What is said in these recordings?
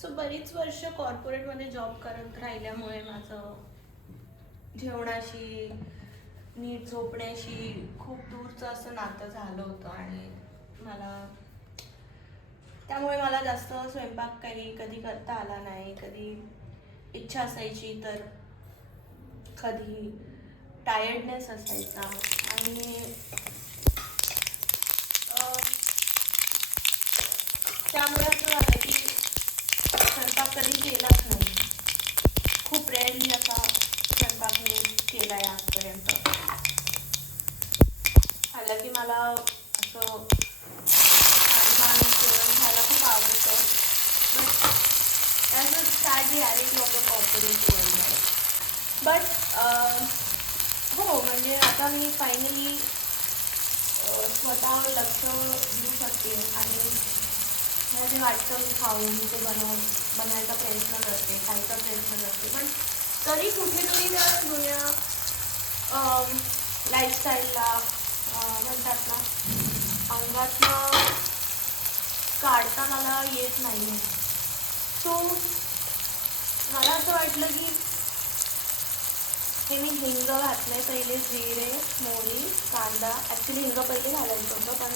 So बरीच वर्ष कॉर्पोरेटमध्ये job करत राहिल्यामुळे माझं जेवणाशी नीट झोपण्याशी खूप दूरचं असं नातं झालं होतं आणि मला त्यामुळे मला जास्त स्वयंपाक काही कधी करता आला नाही. कधी इच्छा असायची तर कधी टायर्डनेस असायचा आणि त्यामुळे असं झालं की स्वयंपाक कधी केलाच नाही. खूप रेअरली असा स्वयंपाक मी केला आहे आजपर्यंत. हालाकी मला असं छान छान जेवण खायला खूप आवडतं, but as a sad reality of the corporate world. But हो, म्हणजे आता मी फायनली स्वतःवर लक्ष देऊ शकते आणि मला जे वाटतं मी खाऊन मी ते बनवायचा प्रयत्न करते, खायचा प्रयत्न करते. पण तरी कुठेतरी त्या जुन्या लाईफस्टाईलला म्हणतात ना, अंगातनं काढता मला येत नाही आहे. सो मला असं वाटलं की हे मी हिंग घातलंय पहिले, जिरे, मोहरी, कांदा. ॲक्च्युली हिंग पहिले घालायचं होतं पण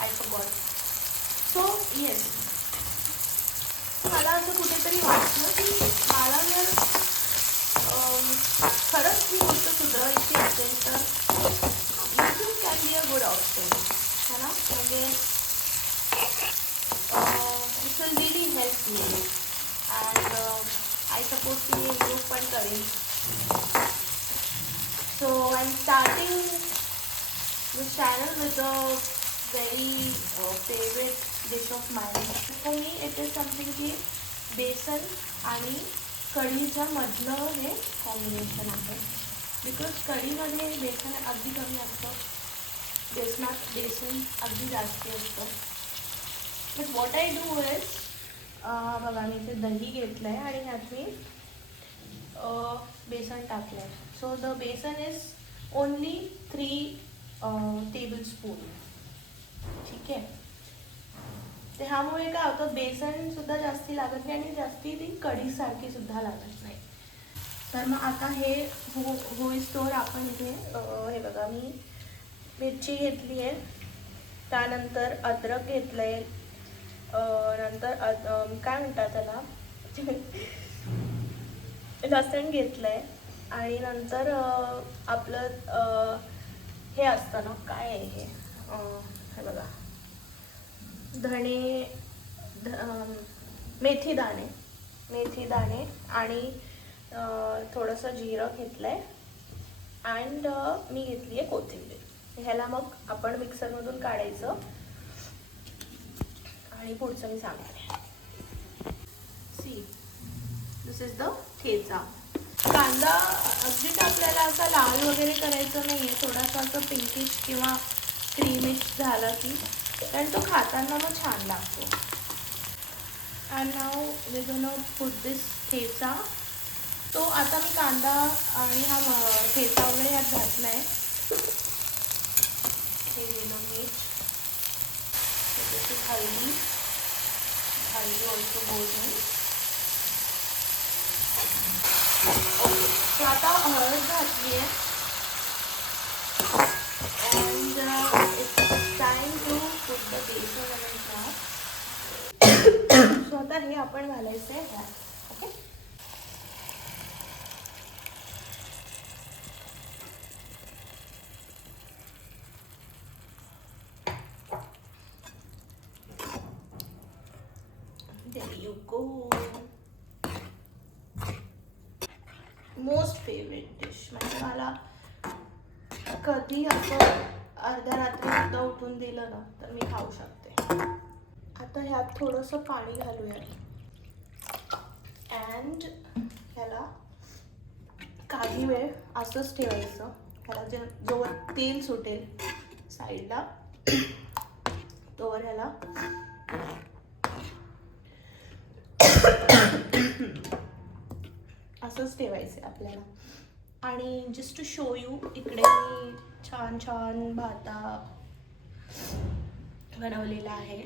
आय फॉरगॉट. सो येस, मला असं कुठेतरी वाटलं की मला जर खरंच ही गोष्ट सुधारायची असेल तर YouTube can be a good option, है ना. म्हणजे it will really help me and I suppose की मी इम्प्रूव्ह पण करेन. So I'm starting this channel with a very favorite dish of mine. For me it is something की बेसन आणि कढीच्या मधलं हे कॉम्बिनेशन आहे. बिकॉज कढीमध्ये बेसन अगदी कमी असतं, बेसनात बेसन अगदी जास्त असतं. But what I do is, बघा मी इथे दही घेतलं आहे आणि ह्यात मी बेसन टाकलं आहे. So the besan is only 3 tablespoon. ठीक आहे. तर ह्यामुळे काय होतं, बेसन सुद्धा जास्ती लागत नाही आणि जास्ती ती कढीसारखी सुद्धा लागत नाही. तर मग आता हे होईस्तोवर आपण इथे हे बघा मी मिरची घेतली आहे, त्यानंतर अद्रक घेतलं आहे, नंतर काय म्हणतात त्याला लसण घेतलं आहे आणि नंतर आपलं हे असतं ना, काय आहे हे बघा, धणे, मेथी दाणे आणि थोडंसं जिरं घेतलं आहे अँड मी घेतली आहे कोथिंबीर. ह्याला मग आपण मिक्सरमधून काढायचं आणि पुढचं मी सांगते. सी, दिस इज द ठेचा. कांदा अगदीच आपल्याला असा लाल वगैरे करायचं नाही आहे, थोडासा असं पिंकिश किंवा क्रीमिश झाला की, कारण तो खाताना मग छान लागतो. And now we gonna put this thecha. तो आता मी कांदा आणि हा ठेचा वगैरे ह्यात घातला आहे. हे गेलं मीठ, त्याच्याची हळदी ऑल्सो गोल्डन. ओके, आता हळद घातली आहे and it's time to put the besan and flour. सो आता हे आपण घालायचं आहे ह्यात. Okay, there you go. Most favourite dish. म्हणजे मला कधी असं अर्ध्या रात्री सुद्धा उठून दिलं ना तर मी खाऊ शकते. आता ह्यात थोडंसं पाणी घालूया अँड ह्याला काही वेळ असंच ठेवायचं. ह्याला जोवर तेल सुटेल साईडला तोवर ह्याला असंच ठेवायचं आपल्याला. आणि जस्ट टू शो यू, इकडे मी छान छान भाता बनवलेला आहे.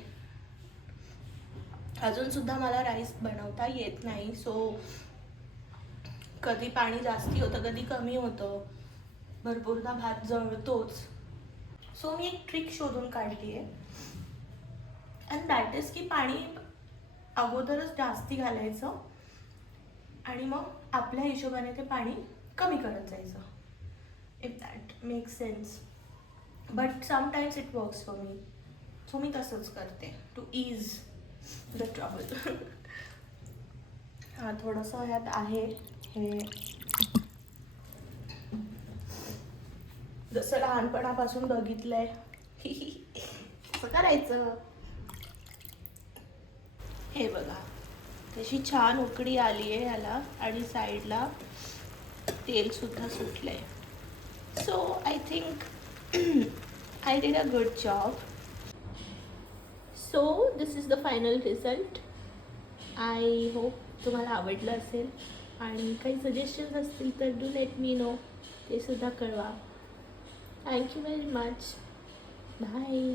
अजूनसुद्धा मला राईस बनवता येत नाही. सो कधी पाणी जास्ती होतं, कधी कमी होतं, भरपूरदा भात जळतोच. सो मी एक ट्रिक शोधून काढली आहे, अँड दॅट इज की पाणी अगोदरच जास्ती घालायचं आणि मग आपल्या हिशोबाने ते पाणी कमी करत जायचं. If that makes sense. But sometimes it works for me. So मी तसंच करते टू ईज द ट्रबल. हां, थोडंसं ह्यात आहे हे, जसं लहानपणापासून बघितलंय असं करायचं. हे बघा, त्याची छान उकळी आली आहे ह्याला आणि साईडला तेलसुद्धा सुटलं आहे. So I think I did a good job. So this is the final result. I hope तुम्हाला आवडलं असेल आणि काही सजेशन्स असतील तर डू लेट मी नो, ते सुद्धा कळवा. Thank you very much. Bye.